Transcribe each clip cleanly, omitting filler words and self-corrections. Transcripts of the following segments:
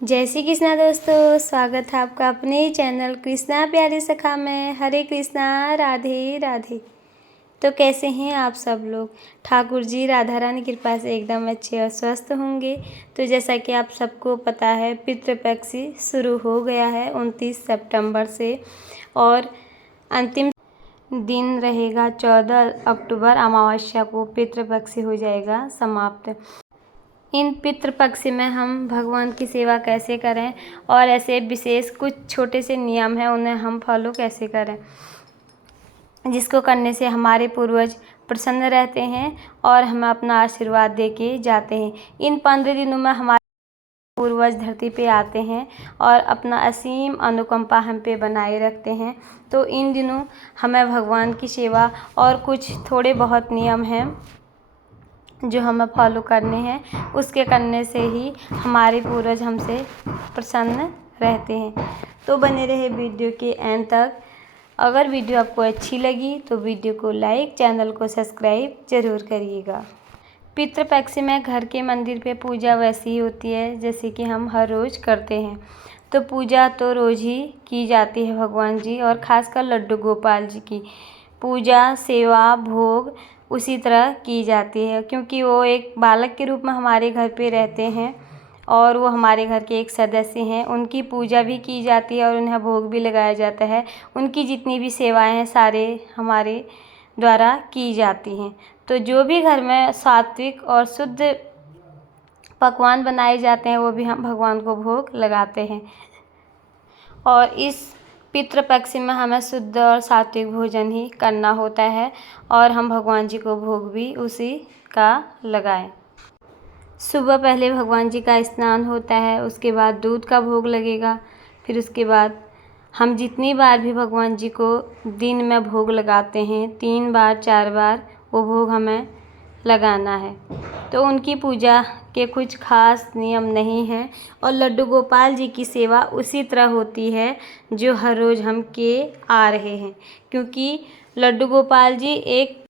जय श्री कृष्णा दोस्तों, स्वागत है आपका अपने चैनल कृष्णा प्यारी सखा में। हरे कृष्णा, राधे राधे। तो कैसे हैं आप सब लोग? ठाकुर जी राधा रानी की कृपा से एकदम अच्छे और स्वस्थ होंगे। तो जैसा कि आप सबको पता है, पितृपक्ष शुरू हो गया है 29 सितंबर से और अंतिम दिन रहेगा 14 अक्टूबर। अमावस्या को पितृपक्ष हो जाएगा समाप्त। इन पितृपक्ष में हम भगवान की सेवा कैसे करें और ऐसे विशेष कुछ छोटे से नियम हैं, उन्हें हम फॉलो कैसे करें, जिसको करने से हमारे पूर्वज प्रसन्न रहते हैं और हमें अपना आशीर्वाद दे के जाते हैं। इन 15 दिनों में हमारे पूर्वज धरती पे आते हैं और अपना असीम अनुकंपा हम पे बनाए रखते हैं। तो इन दिनों हमें भगवान की सेवा और कुछ थोड़े बहुत नियम हैं जो हमें फॉलो करने हैं, उसके करने से ही हमारे पूर्वज हमसे प्रसन्न रहते हैं। तो बने रहे वीडियो के एंड तक। अगर वीडियो आपको अच्छी लगी तो वीडियो को लाइक, चैनल को सब्सक्राइब ज़रूर करिएगा। पितृपक्ष में घर के मंदिर पे पूजा वैसी ही होती है जैसे कि हम हर रोज़ करते हैं। तो पूजा तो रोज़ ही की जाती है भगवान जी और ख़ासकर लड्डू गोपाल जी की पूजा, सेवा, भोग उसी तरह की जाती है, क्योंकि वो एक बालक के रूप में हमारे घर पे रहते हैं और वो हमारे घर के एक सदस्य हैं। उनकी पूजा भी की जाती है और उन्हें भोग भी लगाया जाता है। उनकी जितनी भी सेवाएं हैं सारे हमारे द्वारा की जाती हैं। तो जो भी घर में सात्विक और शुद्ध पकवान बनाए जाते हैं वो भी हम भगवान को भोग लगाते हैं। और इस पितृपक्ष में हमें शुद्ध और सात्विक भोजन ही करना होता है और हम भगवान जी को भोग भी उसी का लगाएं। सुबह पहले भगवान जी का स्नान होता है, उसके बाद दूध का भोग लगेगा। फिर उसके बाद हम जितनी बार भी भगवान जी को दिन में भोग लगाते हैं, 3 बार 4 बार वो भोग हमें लगाना है। तो उनकी पूजा के कुछ खास नियम नहीं हैं और लड्डू गोपाल जी की सेवा उसी तरह होती है जो हर रोज़ हम किए आ रहे हैं, क्योंकि लड्डू गोपाल जी एक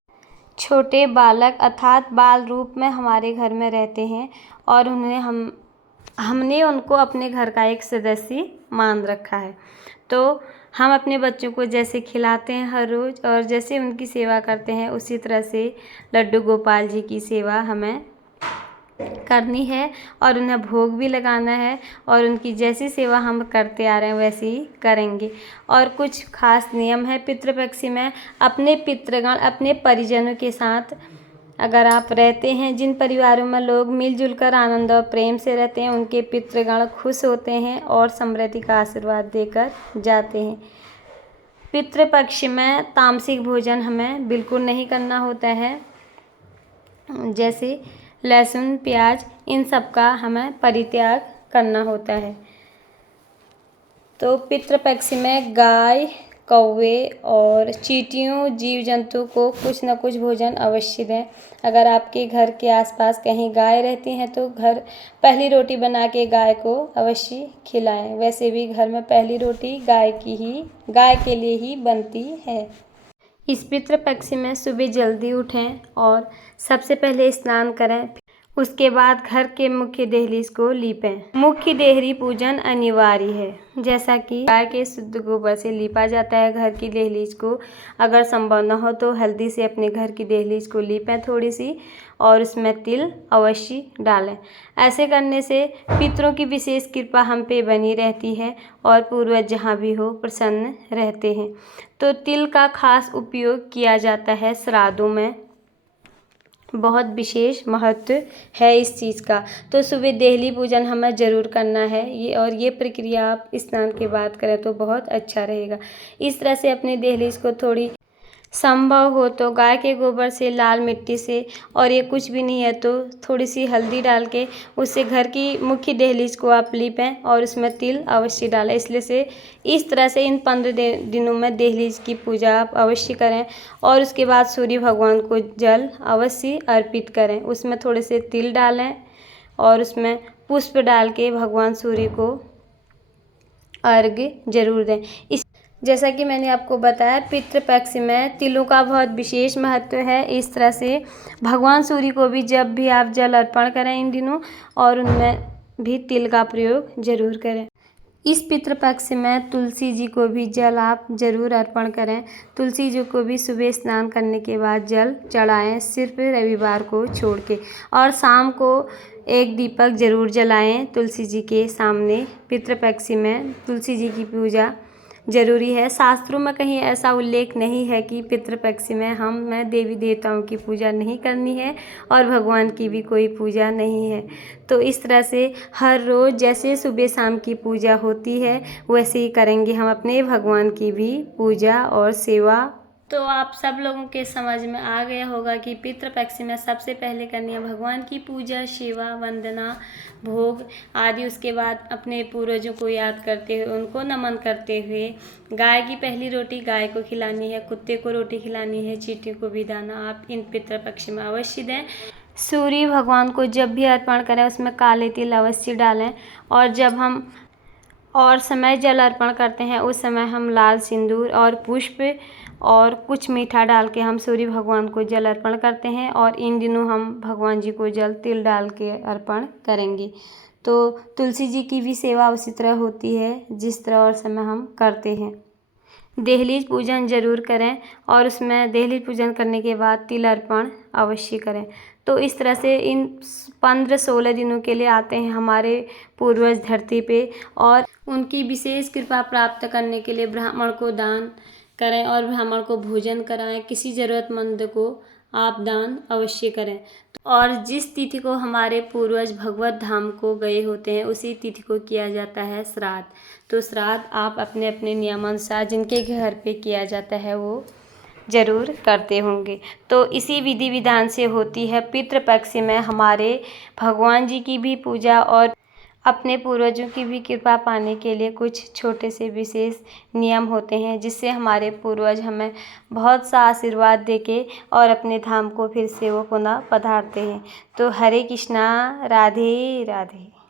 छोटे बालक अर्थात बाल रूप में हमारे घर में रहते हैं और हमने उनको अपने घर का एक सदस्य मान रखा है। तो हम अपने बच्चों को जैसे खिलाते हैं हर रोज़ और जैसे उनकी सेवा करते हैं, उसी तरह से लड्डू गोपाल जी की सेवा हमें करनी है और उन्हें भोग भी लगाना है और उनकी जैसी सेवा हम करते आ रहे हैं वैसे ही करेंगे। और कुछ खास नियम है पितृपक्ष में। अपने पितृगण, अपने परिजनों के साथ अगर आप रहते हैं, जिन परिवारों में लोग मिलजुल कर आनंद और प्रेम से रहते हैं, उनके पितृगण खुश होते हैं और समृद्धि का आशीर्वाद देकर जाते हैं। पितृपक्ष में तामसिक भोजन हमें बिल्कुल नहीं करना होता है, जैसे लहसुन, प्याज, इन सब का हमें परित्याग करना होता है। तो पितृपक्ष में गाय, कौवे और चींटियों, जीव जंतु को कुछ न कुछ भोजन अवश्य दें। अगर आपके घर के आसपास कहीं गाय रहती हैं तो घर पहली रोटी बना के गाय को अवश्य खिलाएं। वैसे भी घर में पहली रोटी गाय के लिए ही बनती है। इस पितृपक्ष में सुबह जल्दी उठें और सबसे पहले स्नान करें, उसके बाद घर के मुख्य देहलीज को लीपें। मुख्य देहरी पूजन अनिवार्य है, जैसा कि गाय के शुद्ध गोबर से लीपा जाता है घर की देहलीज को। अगर संभव न हो तो हल्दी से अपने घर की देहलीज को लीपें थोड़ी सी और उसमें तिल अवश्य डालें। ऐसे करने से पितरों की विशेष कृपा हम पे बनी रहती है और पूर्वज जहाँ भी हो प्रसन्न रहते हैं। तो तिल का खास उपयोग किया जाता है श्राद्धों में, बहुत विशेष महत्व है इस चीज़ का। तो सुबह देहली पूजन हमें ज़रूर करना है ये प्रक्रिया आप स्नान के बाद करें तो बहुत अच्छा रहेगा। इस तरह से अपने देहलीज को थोड़ी संभव हो तो गाय के गोबर से, लाल मिट्टी से, और ये कुछ भी नहीं है तो थोड़ी सी हल्दी डाल के उससे घर की मुख्य देहलीज को आप लीपें और उसमें तिल अवश्य डालें। इसलिए से इस तरह से इन 15 दिनों में देहलीज की पूजा आप अवश्य करें और उसके बाद सूर्य भगवान को जल अवश्य अर्पित करें। उसमें थोड़े से तिल डालें और उसमें पुष्प डाल के भगवान सूर्य को अर्घ्य जरूर दें। जैसा कि मैंने आपको बताया, पितृपक्ष में तिलों का बहुत विशेष महत्व है। इस तरह से भगवान सूर्य को भी जब भी आप जल अर्पण करें इन दिनों और उनमें भी तिल का प्रयोग जरूर करें। इस पितृपक्ष में तुलसी जी को भी जल आप जरूर अर्पण करें। तुलसी जी को भी सुबह स्नान करने के बाद जल चढ़ाएं, सिर्फ रविवार को छोड़ के, और शाम को एक दीपक जरूर जलाएं तुलसी जी के सामने। पितृपक्षी में तुलसी जी की पूजा जरूरी है। शास्त्रों में कहीं ऐसा उल्लेख नहीं है कि पितृपक्षी में हमें देवी देवताओं की पूजा नहीं करनी है और भगवान की भी कोई पूजा नहीं है। तो इस तरह से हर रोज़ जैसे सुबह शाम की पूजा होती है वैसे ही करेंगे हम अपने भगवान की भी पूजा और सेवा। तो आप सब लोगों के समझ में आ गया होगा कि पितृपक्ष में सबसे पहले करनी है भगवान की पूजा, सेवा, वंदना, भोग आदि। उसके बाद अपने पूर्वजों को याद करते हुए, उनको नमन करते हुए गाय की पहली रोटी गाय को खिलानी है, कुत्ते को रोटी खिलानी है, चींटी को भी दाना आप इन पितृपक्ष में अवश्य दें। सूर्य भगवान को जब भी अर्पण करें उसमें काले तिल अवश्य डालें, और जब हम और समय जल अर्पण करते हैं उस समय हम लाल सिंदूर और पुष्प और कुछ मीठा डाल के हम सूर्य भगवान को जल अर्पण करते हैं। और इन दिनों हम भगवान जी को जल तिल डाल के अर्पण करेंगे। तो तुलसी जी की भी सेवा उसी तरह होती है जिस तरह और समय हम करते हैं। दहलीज पूजन जरूर करें और उसमें दहलीज पूजन करने के बाद तिल अर्पण अवश्य करें। तो इस तरह से इन 15-16 दिनों के लिए आते हैं हमारे पूर्वज धरती पे, और उनकी विशेष कृपा प्राप्त करने के लिए ब्राह्मण को दान करें और ब्राह्मण को भोजन कराएं। किसी ज़रूरतमंद को आप दान अवश्य करें। और जिस तिथि को हमारे पूर्वज भगवत धाम को गए होते हैं उसी तिथि को किया जाता है श्राद्ध। तो श्राद्ध आप अपने अपने नियमानुसार जिनके घर पे किया जाता है वो जरूर करते होंगे। तो इसी विधि विधान से होती है पितृपक्ष में हमारे भगवान जी की भी पूजा, और अपने पूर्वजों की भी कृपा पाने के लिए कुछ छोटे से विशेष नियम होते हैं जिससे हमारे पूर्वज हमें बहुत सा आशीर्वाद देके और अपने धाम को फिर से वो पुनः पधारते हैं। तो हरे कृष्णा, राधे राधे।